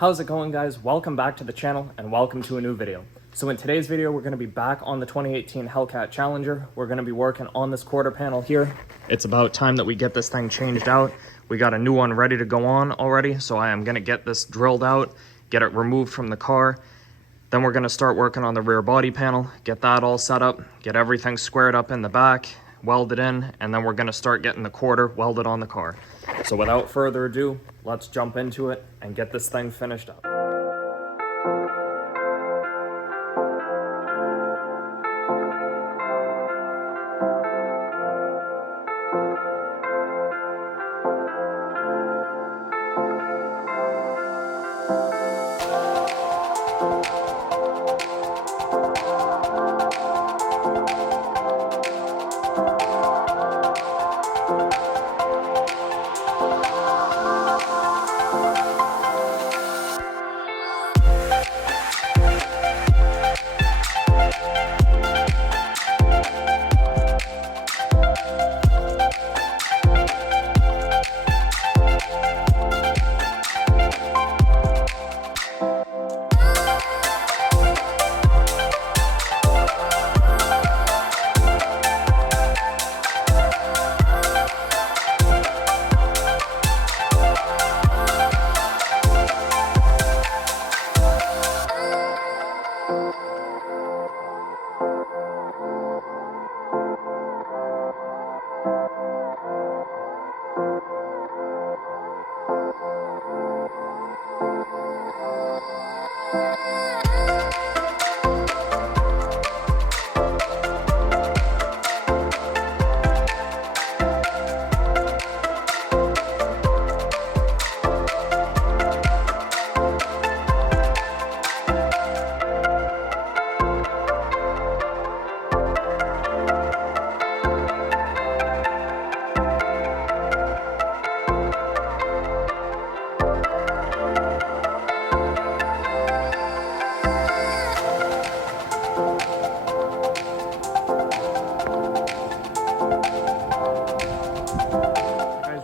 How's it going, guys? Welcome back to the channel and welcome to a new video. So in today's video, we're going to be back on the 2018 Hellcat Challenger. We're going to be working on this quarter panel here. It's about time that we get this thing changed out. We got a new one ready to go on already, so I am going to get this drilled out, get it removed from the car. Then we're going to start working on the rear body panel, get that all set up, get everything squared up in the back, welded in, and then we're going to start getting the quarter welded on the car. So without further ado, let's jump into it and get this thing finished up.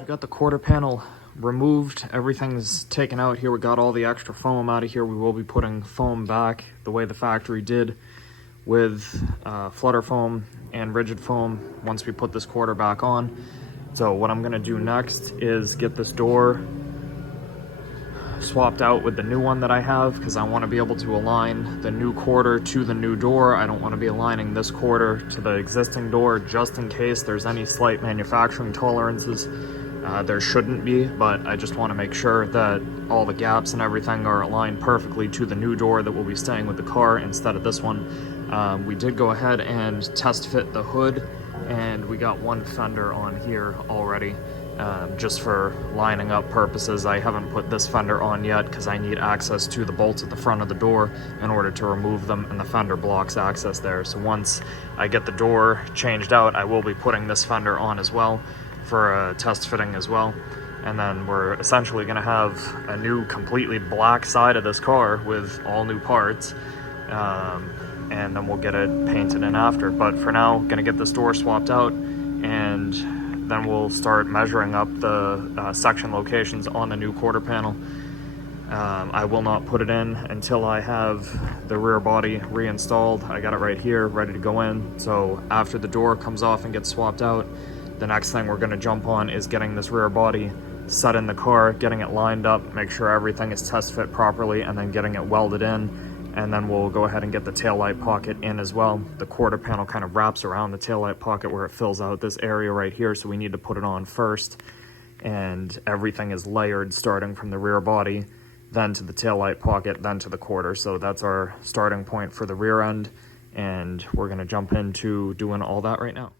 Got the quarter panel removed, everything's taken out here. We got all the extra foam out of here. We will be putting foam back the way the factory did with flutter foam and rigid foam once we put this quarter back on. So what I'm going to do next is get this door swapped out with the new one that I have, because I want to be able to align the new quarter to the new door. I don't want to be aligning this quarter to the existing door just in case there's any slight manufacturing tolerances. There shouldn't be, but I just want to make sure that all the gaps and everything are aligned perfectly to the new door that will be staying with the car instead of this one. We did go ahead and test fit the hood, and we got one fender on here already, just for lining up purposes. I haven't put this fender on yet because I need access to the bolts at the front of the door in order to remove them, and the fender blocks access there. So once I get the door changed out, I will be putting this fender on as well for a test fitting as well. And then we're essentially going to have a new completely black side of this car with all new parts, and then we'll get it painted in after. But for now, going to get this door swapped out, and then we'll start measuring up the section locations on the new quarter panel. I will not put it in until I have the rear body reinstalled. I got it right here ready to go in. So after the door comes off and gets swapped out, the next thing we're going to jump on is getting this rear body set in the car, getting it lined up, make sure everything is test fit properly, and then getting it welded in. And then we'll go ahead and get the taillight pocket in as well. The quarter panel kind of wraps around the taillight pocket where it fills out this area right here, so we need to put it on first. And everything is layered starting from the rear body, then to the taillight pocket, then to the quarter. So that's our starting point for the rear end, and we're going to jump into doing all that right now.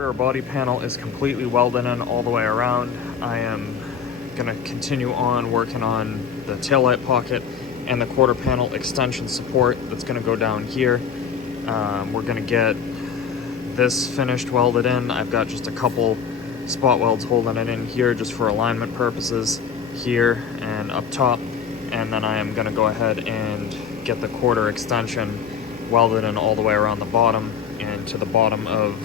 rear body panel is completely welded in all the way around. I am gonna continue on working on the taillight pocket and the quarter panel extension support that's gonna go down here. We're gonna get this finished welded in. I've got just a couple spot welds holding it in here just for alignment purposes here and up top, and then I am gonna go ahead and get the quarter extension welded in all the way around the bottom and to the bottom of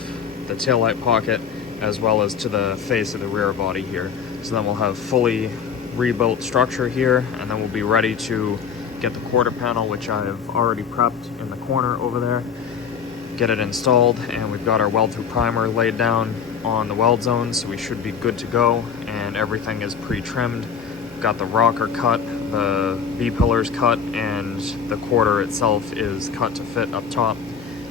the taillight pocket, as well as to the face of the rear body here. So then we'll have fully rebuilt structure here, and then we'll be ready to get the quarter panel, which I've already prepped in the corner over there, get it installed, and we've got our weld through primer laid down on the weld zone, so we should be good to go, and everything is pre-trimmed. Got the rocker cut, the B-pillars cut, and the quarter itself is cut to fit up top.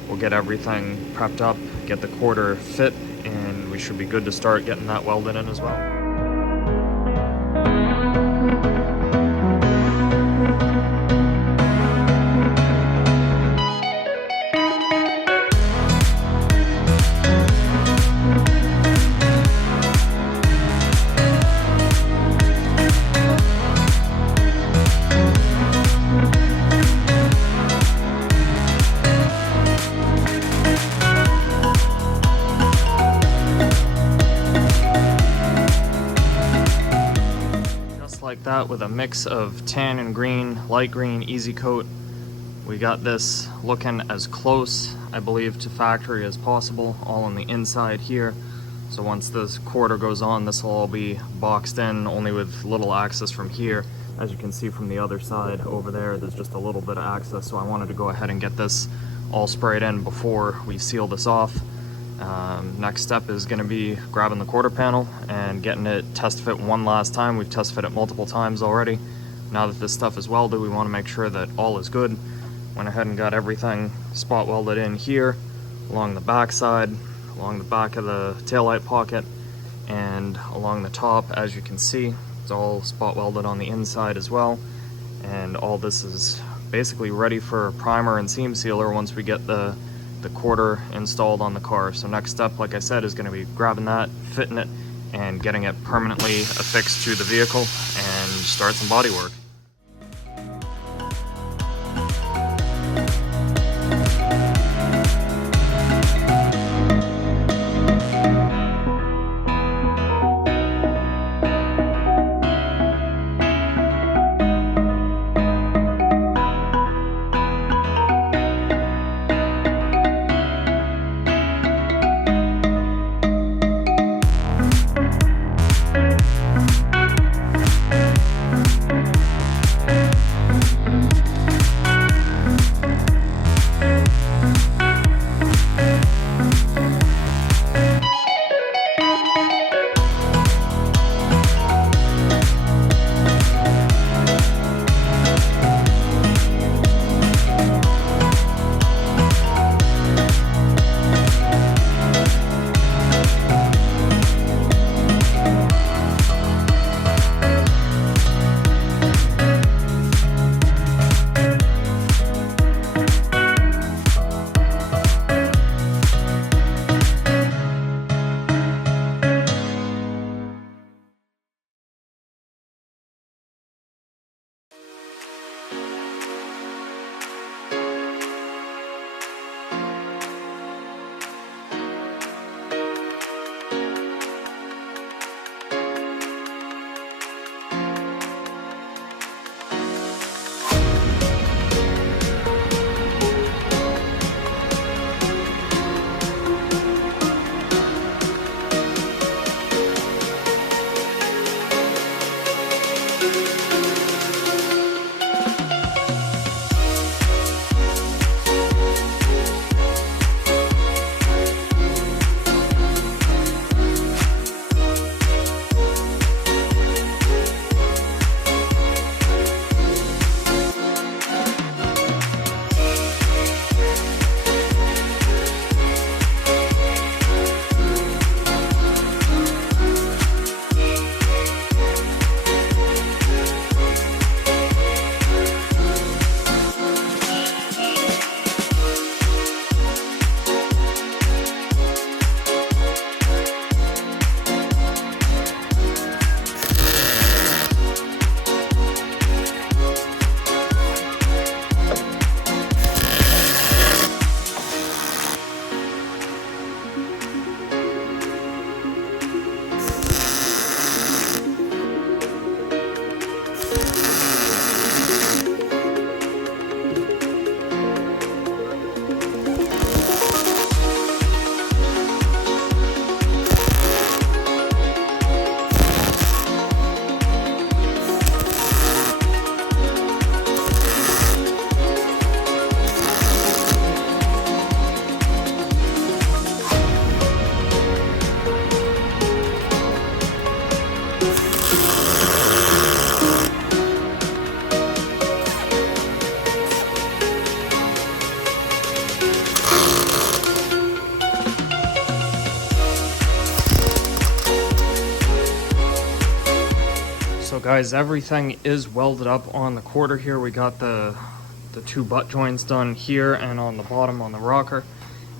We'll get everything prepped up, get the quarter fit, and we should be good to start getting that welded in as well. Like that, with a mix of tan and green, light green, easy coat. We got this looking as close, I believe, to factory as possible, all on the inside here. So once this quarter goes on, this will all be boxed in, only with little access from here. As you can see from the other side over there, there's just a little bit of access, so I wanted to go ahead and get this all sprayed in before we seal this off. Next step is going to be grabbing the quarter panel and getting it test fit one last time. We've test fit it multiple times already. Now that this stuff is welded, we want to make sure that all is good. Went ahead and got everything spot welded in here, along the back side, along the back of the taillight pocket, and along the top. As you can see, it's all spot welded on the inside as well. And all this is basically ready for primer and seam sealer once we get the quarter installed on the car. So next step, like I said, is going to be grabbing that, fitting it, and getting it permanently affixed to the vehicle and start some body work. guys, everything is welded up on the quarter here. We got the two butt joints done here and on the bottom on the rocker,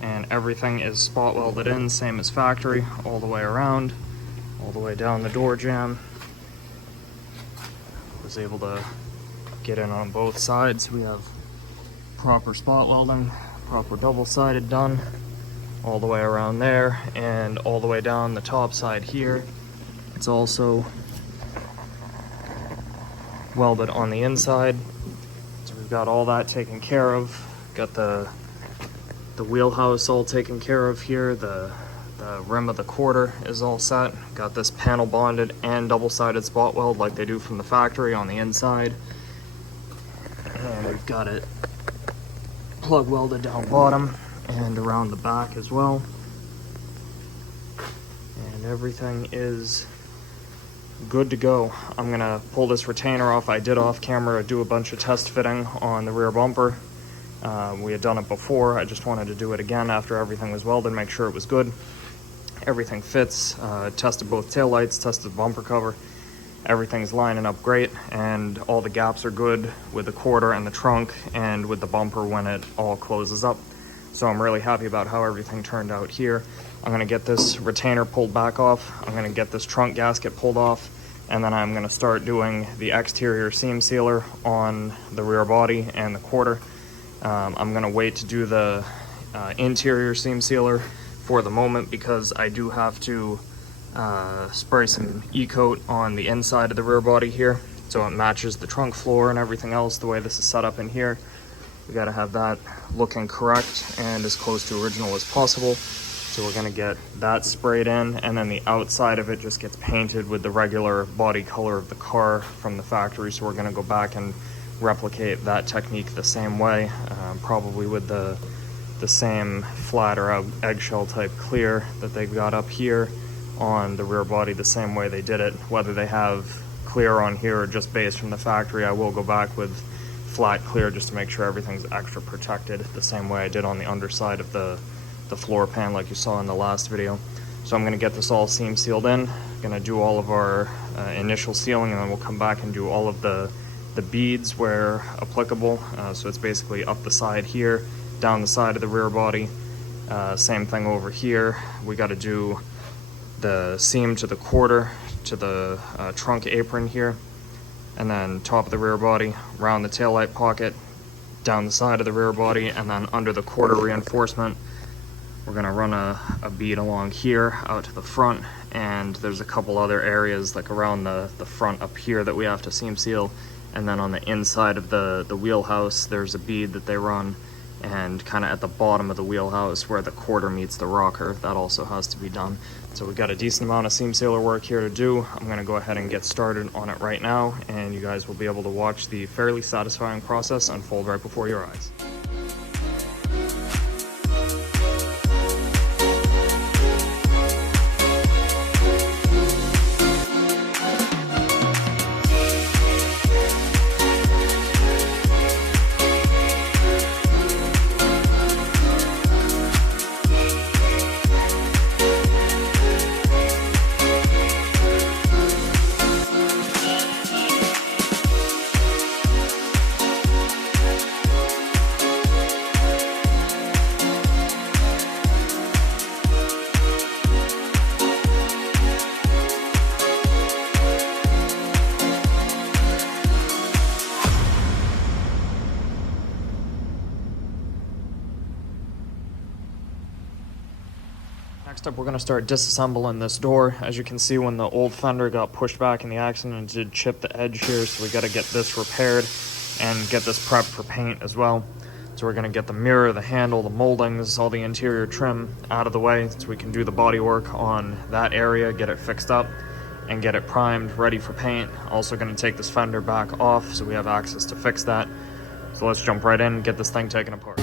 and everything is spot welded in, same as factory, all the way around, all the way down the door jamb. Was able to get in on both sides. We have proper spot welding, proper double-sided done all the way around there, and all the way down the top side here. It's also welded on the inside. So we've got all that taken care of. Got the wheelhouse all taken care of here. The rim of the quarter is all set. Got this panel bonded and double-sided spot weld like they do from the factory on the inside. And we've got it plug welded down bottom and around the back as well. And everything is good to go. I'm gonna pull this retainer off. I did off camera do a bunch of test fitting on the rear bumper. We had done it before. I just wanted to do it again after everything was welded, make sure it was good. Everything fits. Tested both taillights, tested the bumper cover. Everything's lining up great, and all the gaps are good with the quarter and the trunk and with the bumper when it all closes up. So I'm really happy about how everything turned out here. I'm gonna get this retainer pulled back off. I'm gonna get this trunk gasket pulled off, and then I'm gonna start doing the exterior seam sealer on the rear body and the quarter. I'm gonna wait to do the interior seam sealer for the moment because I do have to spray some e-coat on the inside of the rear body here so it matches the trunk floor and everything else the way this is set up in here. We got to have that looking correct and as close to original as possible. So we're going to get that sprayed in, and then the outside of it just gets painted with the regular body color of the car from the factory. So we're going to go back and replicate that technique the same way, probably with the same flat or eggshell type clear that they've got up here on the rear body, the same way they did it. Whether they have clear on here or just base from the factory, I will go back with flat clear just to make sure everything's extra protected, the same way I did on the underside of the floor pan like you saw in the last video. So I'm going to get this all seam sealed in. Going to do all of our initial sealing, and then we'll come back and do all of the beads where applicable. So it's basically up the side here, down the side of the rear body. Same thing over here. We got to do the seam to the quarter to the trunk apron here, and then top of the rear body, around the taillight pocket, down the side of the rear body, and then under the quarter reinforcement. We're gonna run a bead along here out to the front, and there's a couple other areas like around the front up here that we have to seam seal, and then on the inside of the wheelhouse there's a bead that they run, and kind of at the bottom of the wheelhouse where the quarter meets the rocker, that also has to be done. So we've got a decent amount of seam sealer work here to do. I'm gonna go ahead and get started on it right now, and you guys will be able to watch the fairly satisfying process unfold right before your eyes. Next up, we're going to start disassembling this door. As you can see, when the old fender got pushed back in the accident, it did chip the edge here, so we got to get this repaired and get this prepped for paint as well. So we're going to get the mirror, the handle, the moldings, all the interior trim out of the way so we can do the body work on that area, get it fixed up, and get it primed, ready for paint. Also going to take this fender back off so we have access to fix that. So let's jump right in and get this thing taken apart.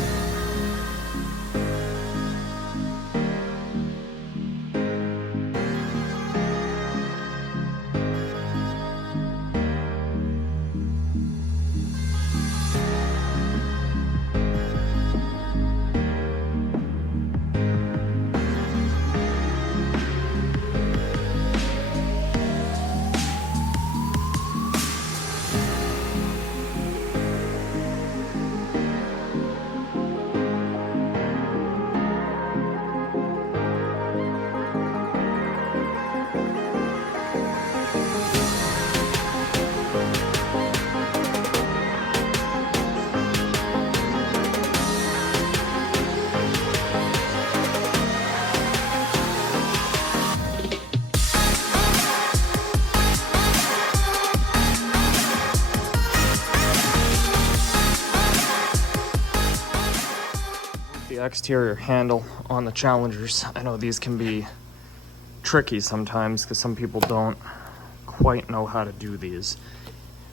The exterior handle on the Challengers. I know these can be tricky sometimes because some people don't quite know how to do these.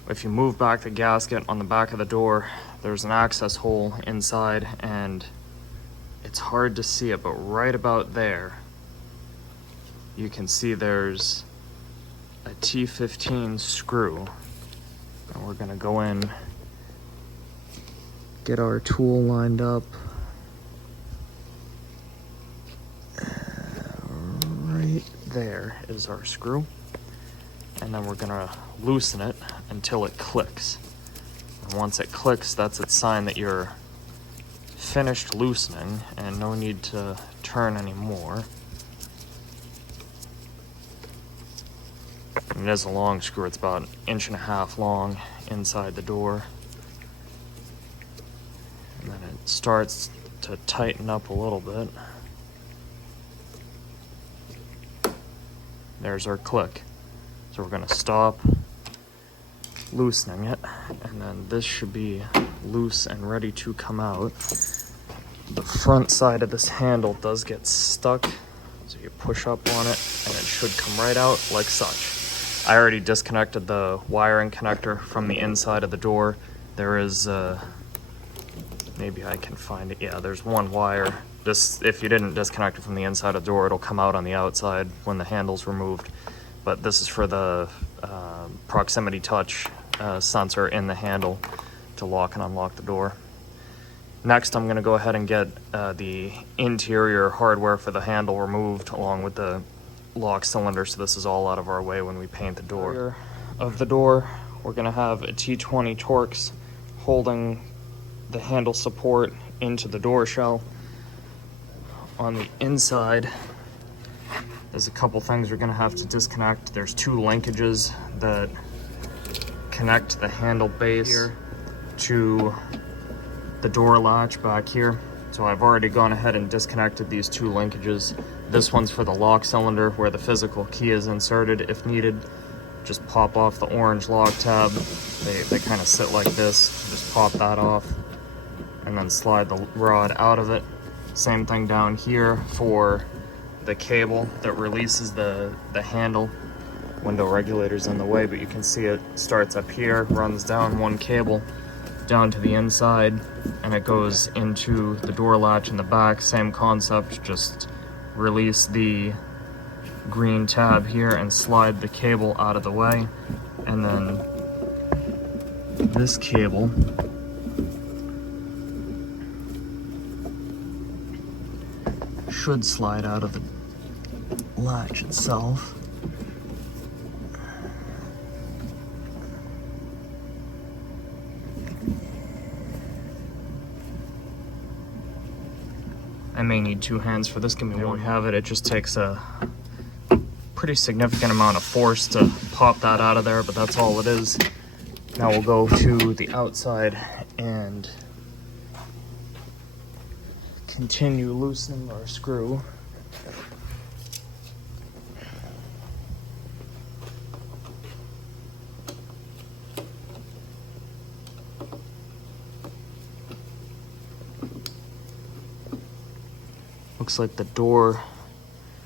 If you move back the gasket on the back of the door, there's an access hole inside and it's hard to see it, but right about there you can see there's a T15 screw, and we're gonna go in, get our tool lined up. Right there is our screw, and then we're gonna loosen it until it clicks. And once it clicks, that's its sign that you're finished loosening and no need to turn anymore. And it is a long screw, it's about 1.5 inches long inside the door. And then it starts to tighten up a little bit. There's our click. So we're gonna stop loosening it, and then this should be loose and ready to come out. The front side of this handle does get stuck, so you push up on it and it should come right out like such. I already disconnected the wiring connector from the inside of the door. There is maybe I can find it. Yeah, there's one wire. This, if you didn't disconnect it from the inside of the door, it'll come out on the outside when the handle's removed. But this is for the proximity touch sensor in the handle to lock and unlock the door. Next, I'm gonna go ahead and get the interior hardware for the handle removed along with the lock cylinder, so this is all out of our way when we paint the door. Of the door, we're gonna have a T20 Torx holding the handle support into the door shell. On the inside, there's a couple things we're gonna have to disconnect. There's 2 linkages that connect the handle base here to the door latch back here. So I've already gone ahead and disconnected these 2 linkages. This one's for the lock cylinder where the physical key is inserted if needed. Just pop off the orange lock tab. They kind of sit like this. Just pop that off and then slide the rod out of it. Same thing down here for the cable that releases the handle. Window regulator's in the way, but you can see it starts up here, runs down one cable down to the inside, and it goes into the door latch in the back. Same concept, just release the green tab here and slide the cable out of the way, and then this cable should slide out of the latch itself. I may need 2 hands for this. Give me one. Have it. It just takes a pretty significant amount of force to pop that out of there, but that's all it is. Now we'll go to the outside and continue loosening our screw. Looks like the door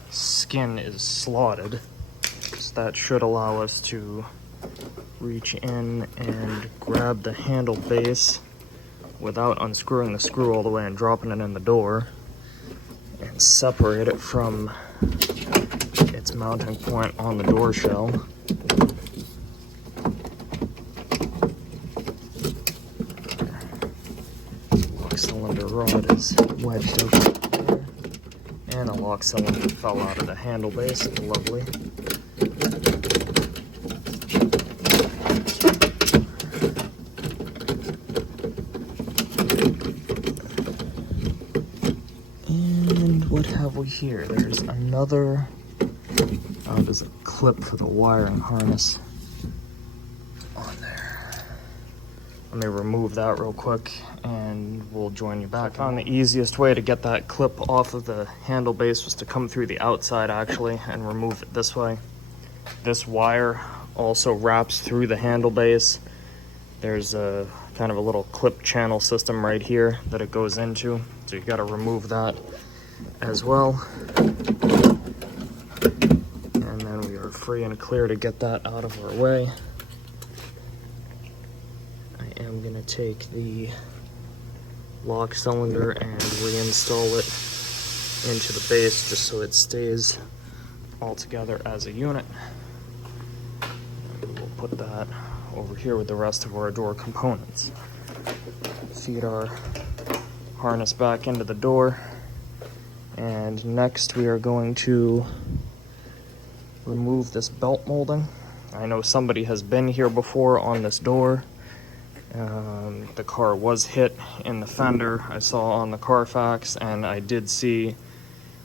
skin is slotted, so that should allow us to reach in and grab the handle base without unscrewing the screw all the way and dropping it in the door, and separate it from its mounting point on the door shell. Lock cylinder rod is wedged open. And the lock cylinder fell out of the handle base. Lovely. And what have we here? There's another, there's a clip for the wiring harness on there. Let me remove that real quick and we'll join you back. I found the easiest way to get that clip off of the handle base was to come through the outside actually and remove it this way. This wire also wraps through the handle base. There's a kind of a little clip channel system right here that it goes into. It's So you got to remove that as well. And then we are free and clear to get that out of our way. I am going to take the lock cylinder and reinstall it into the base just so it stays all together as a unit. And we'll put that over here with the rest of our door components. Feed our harness back into the door, and next we are going to remove this belt molding. I know somebody has been here before on this door. The car was hit in the fender, I saw on the Carfax, and I did see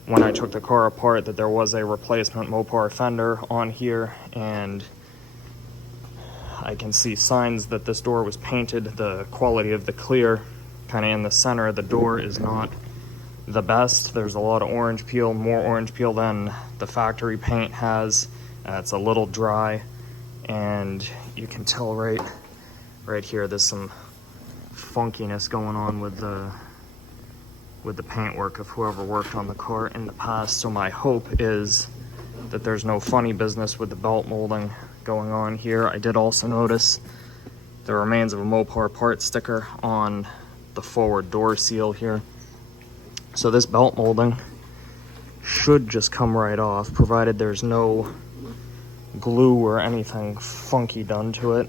when I took the car apart that there was a replacement Mopar fender on here, and I can see signs that this door was painted. The quality of the clear kind of in the center of the door is not the best. There's a lot of orange peel, more orange peel than the factory paint has. It's a little dry, and you can tell right here there's some funkiness going on with the paintwork of whoever worked on the car in the past. So my hope is that there's no funny business with the belt molding going on here. I did also notice the remains of a Mopar part sticker on the forward door seal here. So this belt molding should just come right off, provided there's no glue or anything funky done to it,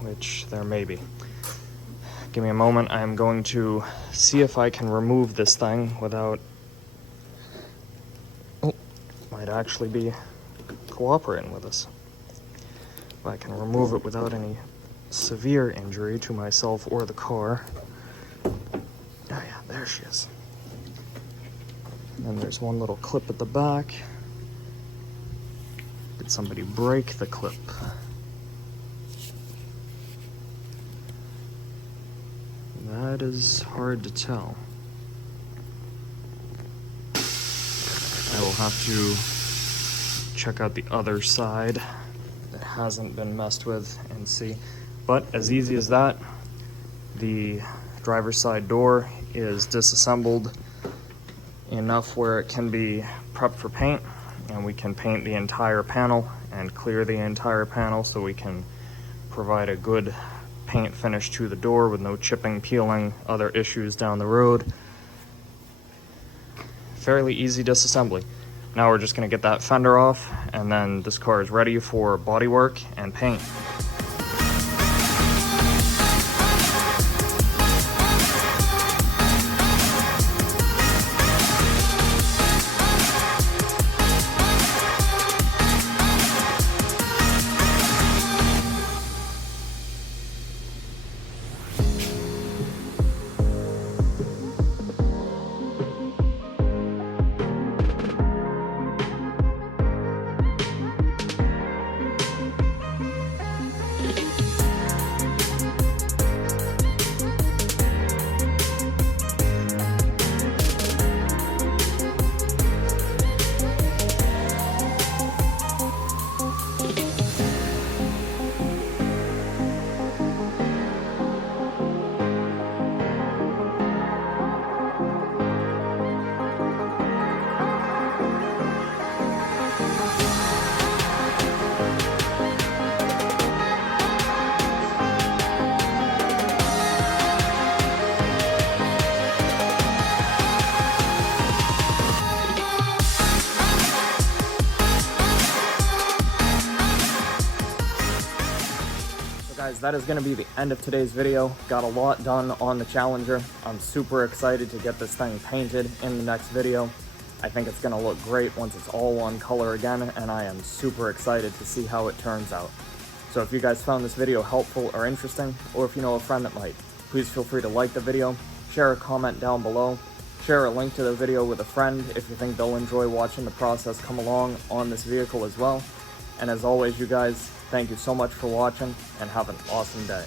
which there may be. Give me a moment. I'm going to see if I can remove this thing without... Oh, might actually be cooperating with us. If I can remove it without any severe injury to myself or the car. Oh yeah, there she is. And there's one little clip at the back. Did somebody break the clip? That is hard to tell. I will have to check out the other side that hasn't been messed with and see. But as easy as that, the driver's side door is disassembled enough where it can be prepped for paint, and we can paint the entire panel and clear the entire panel so we can provide a good paint finish to the door with no chipping, peeling, other issues down the road. Fairly easy disassembly. Now we're just going to get that fender off, and then this car is ready for bodywork and paint. Guys, that is going to be the end of today's video. Got a lot done on the Challenger. I'm super excited to get this thing painted in the next video. I think it's going to look great once it's all one color again, and I am super excited to see how it turns out. So if you guys found this video helpful or interesting, or if you know a friend that might, please feel free to like the video, share a comment down below, share a link to the video with a friend if you think they'll enjoy watching the process come along on this vehicle as well. And as always, you guys, thank you so much for watching, and have an awesome day.